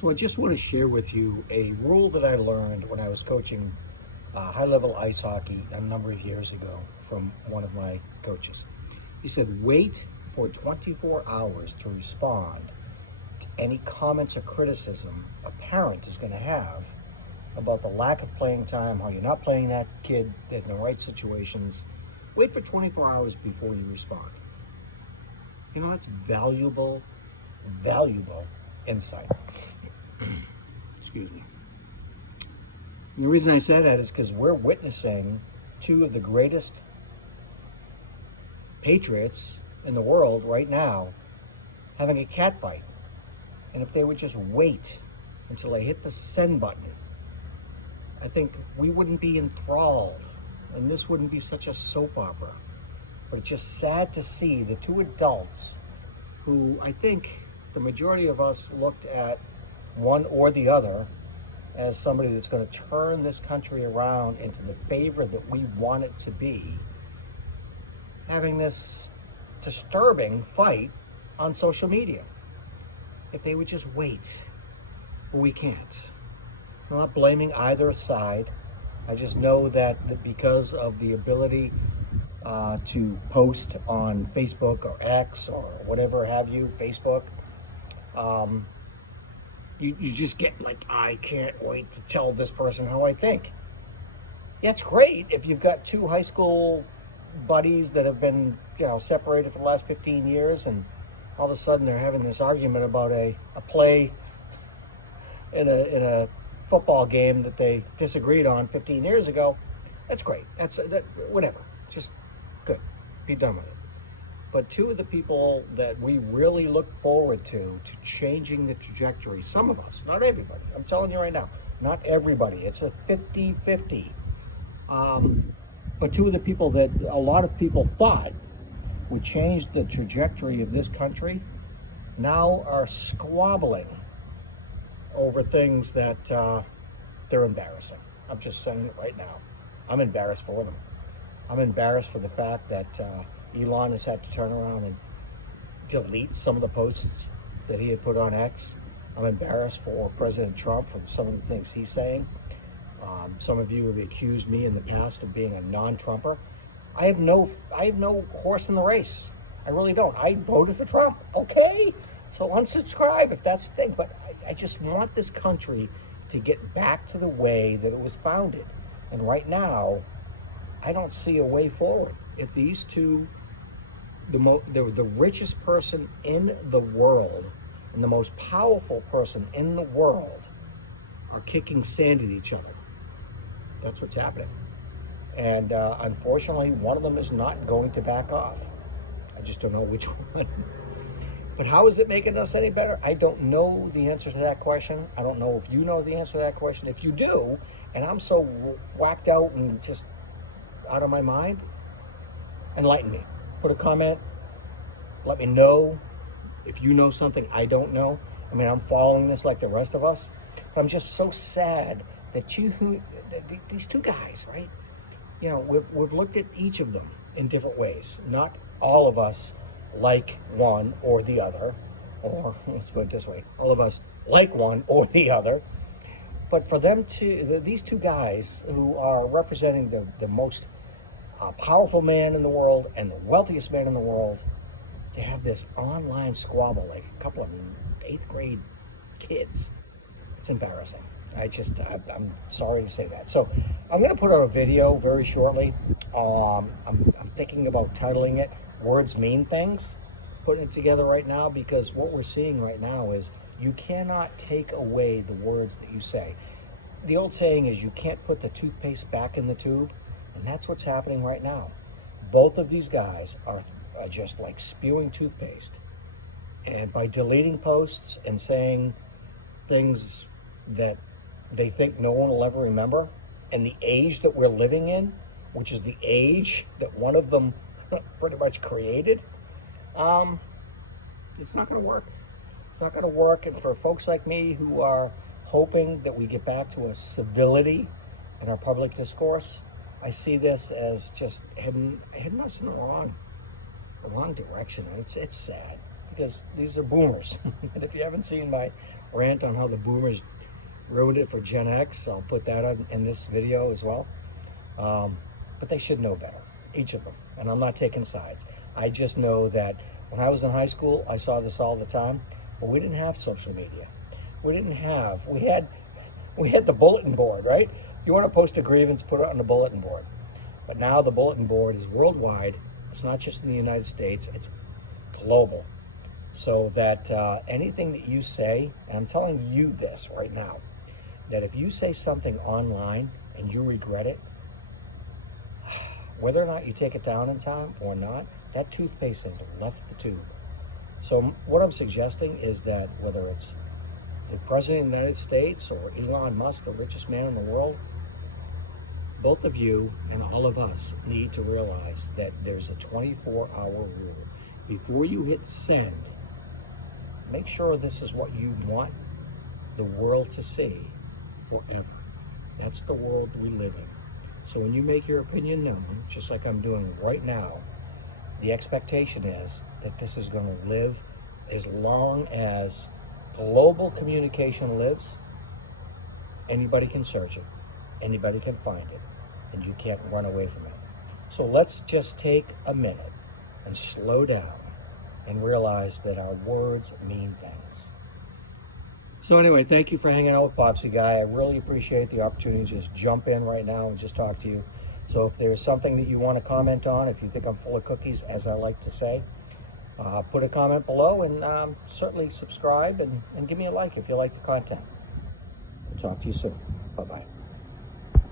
So I just want to share with you a rule that I learned when I was coaching high-level ice hockey a number of years ago from one of my coaches. He said, wait for 24 hours to respond to any comments or criticism a parent is going to have about the lack of playing time, how you're not playing that kid in the right situations. Wait for 24 hours before you respond. You know, that's valuable insight. Excuse me. And the reason I say that is because we're witnessing two of the greatest patriots in the world right now having a catfight. And if they would just wait until they hit the send button, I think we wouldn't be enthralled, and this wouldn't be such a soap opera. But it's just sad to see the two adults who I think the majority of us looked at one or the other as somebody that's going to turn this country around into the favor that we want it to be, having this disturbing fight on social media. If they would just wait, but we can't. I'm not blaming either side. I just know that because of the ability to post on Facebook or X or whatever have you, Facebook, you just get like, I can't wait to tell this person how I think. Yeah, it's great if you've got two high school buddies that have been, separated for the last 15 years, and all of a sudden they're having this argument about a play in a football game that they disagreed on 15 years ago. That's great. That's whatever. Just good. Be done with it. But two of the people that we really look forward to changing the trajectory, some of us, not everybody, I'm telling you right now, not everybody, it's a 50-50. But two of the people that a lot of people thought would change the trajectory of this country now are squabbling over things that they're embarrassing. I'm just saying it right now. I'm embarrassed for them. I'm embarrassed for the fact that Elon has had to turn around and delete some of the posts that he had put on X. I'm embarrassed for President Trump for some of the things he's saying. Some of you have accused me in the past of being a non-Trumper. I have no horse in the race. I really don't. I voted for Trump. Okay, so unsubscribe if that's the thing. But I just want this country to get back to the way that it was founded. And right now, I don't see a way forward. If these two, the richest person in the world and the most powerful person in the world are kicking sand at each other, that's what's happening. And unfortunately, one of them is not going to back off. I just don't know which one. But how is it making us any better? I don't know the answer to that question. I don't know if you know the answer to that question. If you do, and I'm so whacked out and just out of my mind, enlighten me. Put a comment. Let me know if you know something I don't know. I mean, I'm following this like the rest of us. But I'm just so sad that these two guys, right? We've looked at each of them in different ways. Not all of us like one or the other, or let's put it this way, all of us like one or the other. But for them these two guys who are representing the most powerful man in the world and the wealthiest man in the world, to have this online squabble like a couple of 8th grade kids, it's embarrassing. I'm sorry to say that. So I'm going to put out a video very shortly. I'm thinking about titling it Words Mean Things, putting it together right now, because what we're seeing right now is you cannot take away the words that you say. The old saying is you can't put the toothpaste back in the tube, and that's what's happening right now. Both of these guys are just like spewing toothpaste. And by deleting posts and saying things that they think no one will ever remember, and the age that we're living in, which is the age that one of them pretty much created, it's not going to work. It's not going to work. And for folks like me who are hoping that we get back to a civility in our public discourse, I see this as just heading us in the wrong direction. And it's sad, because these are boomers. And if you haven't seen my rant on how the boomers ruined it for Gen X. I'll put that on in this video as well. But they should know better, each of them. And I'm not taking sides. I just know that when I was in high school, I saw this all the time. But we didn't have social media. We had the bulletin board, right? You want to post a grievance, put it on the bulletin board. But now the bulletin board is worldwide. It's not just in the United States, it's global. So that anything that you say, and I'm telling you this right now, that if you say something online and you regret it, whether or not you take it down in time or not, that toothpaste has left the tube. So what I'm suggesting is that whether it's the President of the United States or Elon Musk, the richest man in the world, both of you and all of us need to realize that there's a 24-hour rule. Before you hit send, make sure this is what you want the world to see forever. That's the world we live in. So when you make your opinion known, just like I'm doing right now, the expectation is that this is going to live as long as global communication lives. Anybody can search it. Anybody can find it. And you can't run away from it. So let's just take a minute and slow down and realize that our words mean things. So anyway, thank you for hanging out with Popsy Guy. I really appreciate the opportunity to just jump in right now and just talk to you. So if there's something that you want to comment on, if you think I'm full of cookies, as I like to say, put a comment below, and certainly subscribe and give me a like if you like the content. We'll talk to you soon. Bye-bye.